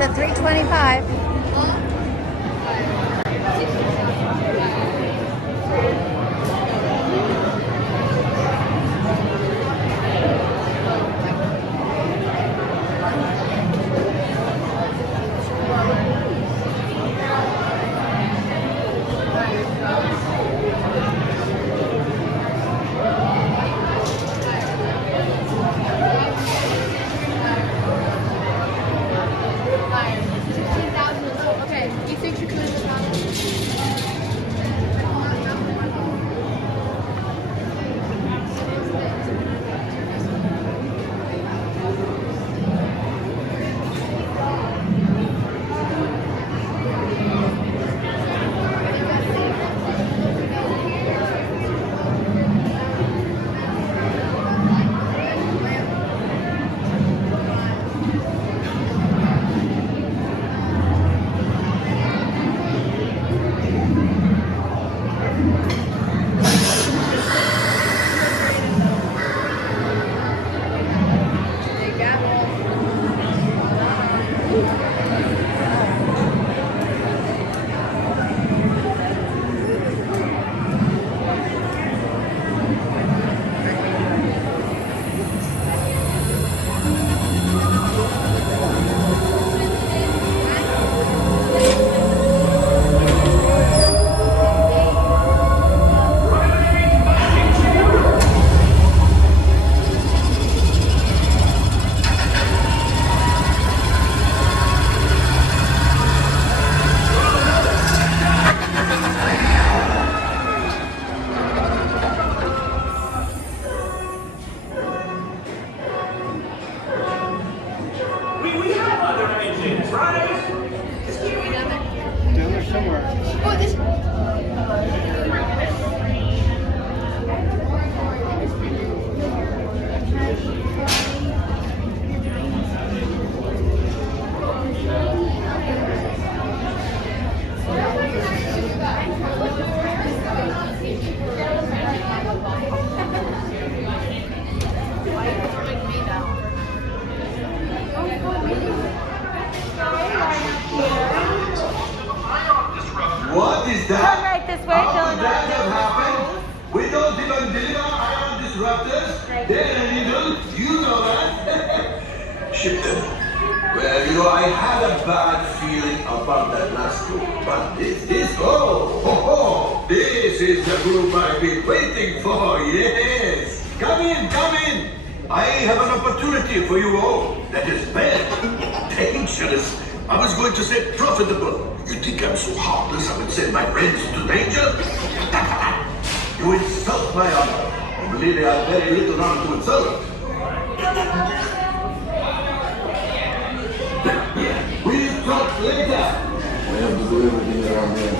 said 325. What is that? Turn right this way, How could that have happened? We don't even deliver ion disruptors. They're illegal. You know that. Ship them. Well, you know, I had a bad feeling about that last group, but this is the group I've been waiting for, yes. Come in. I have an opportunity for you all that is bad, dangerous. I was going to say profitable. You think I'm so heartless I would send my friends to danger? You insult my honor. I believe I have very little honor to insult. We'll talk later. We have to do everything around here.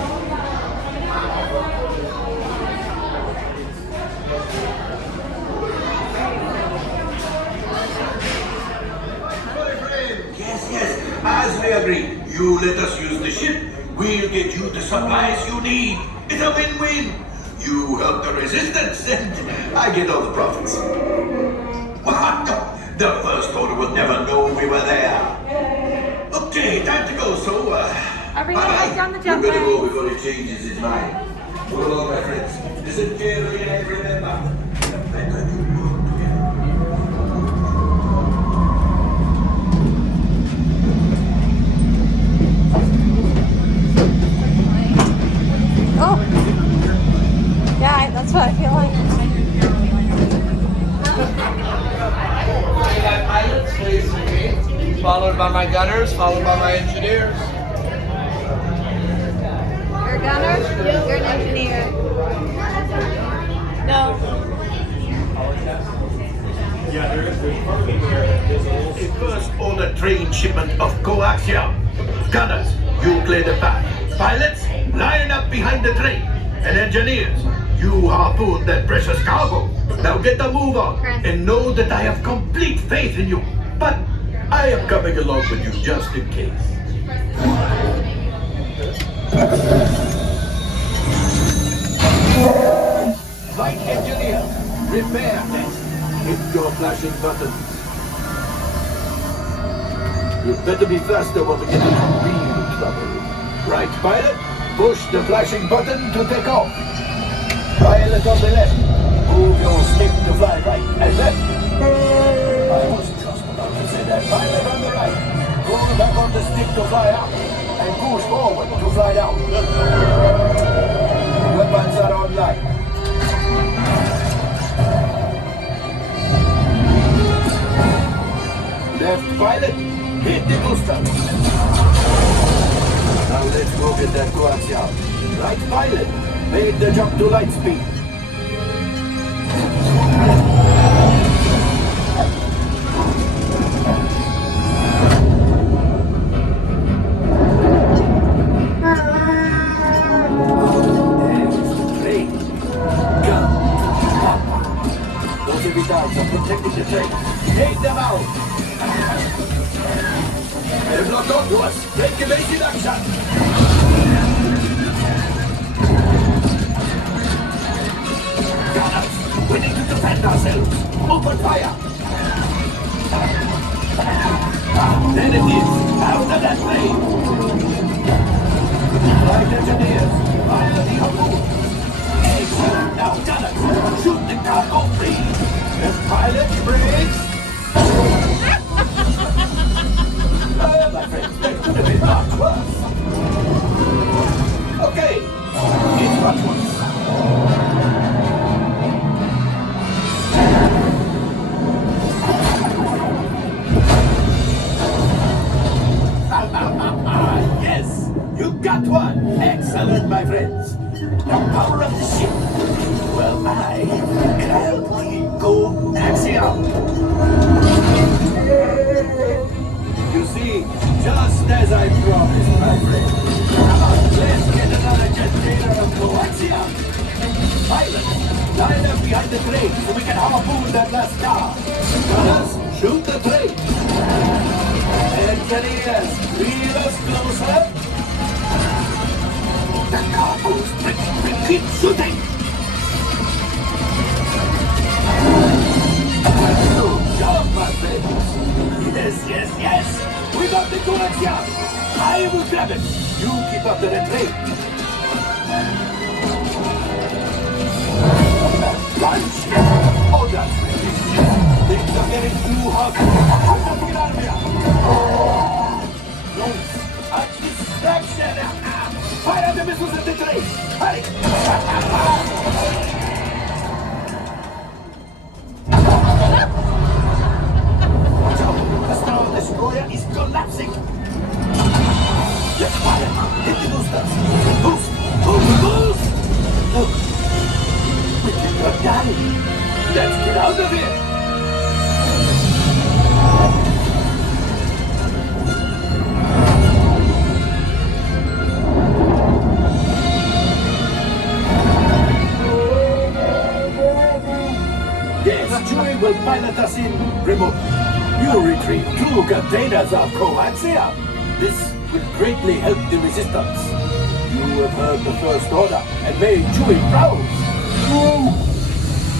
Yes, as we agreed, you let us use the ship, we'll get you the supplies you need. It's a win-win. You help the resistance, and I get all the profits. What? The first order will never know we were there. Okay, time to go, so, Everyone head down the jump You better lane. go before he changes his mind. Go along, my friends. Listen carefully and remember. The better you work together. Oh, yeah, that's what I feel like. My pilots facing me, followed by my gunners, followed by my engineers. You're a gunner? You're an engineer. No. Yeah, there's parking here. There's a little... The first order train shipment of coaxium. Gunners, you clear the path. Pilots, line up behind the train. And engineers, you harpoon that precious cargo. Now get the move on and know that I have complete faith in you. But I am coming along with you just in case. Flight engineer, repair next. Hit your flashing button. You better be faster when we get into real trouble. Right, pilot? Push the flashing button to take off. Pilot on the left. Move your stick to fly right and left. I was just about to say that. Pilot on the right. Pull back on the stick to fly up. And push forward to fly down. Weapons are online. Left pilot, hit the booster. Now let's go get that coaxial. Right pilot, make the jump to light speed. There's the train. Come. Those evitals are protecting the train. Take them out. They've locked onto us. Take evasive action. Gunners, we need to defend ourselves. Open fire. There it is. Out of that plane. Flight engineers, fire the abort. Excellent. Now, gunners, shoot the cargo free. The pilot brakes. My friends, that could have been much worse. Okay, it's much worse. Yes, you got one. Excellent, my friends. The power of the ship. Well, I proudly go axiom. You see, just as I promised, my friend. Come on, let's get another container of coaxium. Pilot, line up behind the train so we can harpoon that last car. Gunners, shoot the train. Engineers, reel us closer. The cargo's breaking. Keep shooting. Good job, my friends. Yes. We got the coaxium. I will grab it. You keep up the retreat. Lunch. Oh, that's right. Things are getting too hot. Get out of here. No, a distraction. Fire the missiles at the train. Hurry. The Star Destroyer is collapsing. Let's fire. Hit the boosters. Boost. Look. We can go down. Let's get out of here. Yes, Chewie will pilot us in remote. You retrieve 2 containers of coaxium. This will greatly help the resistance. You have heard the First Order and made Chewie proud.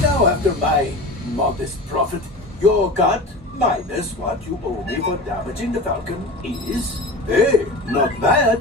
Now, after my modest profit, your cut minus what you owe me for damaging the Falcon is, hey, not bad.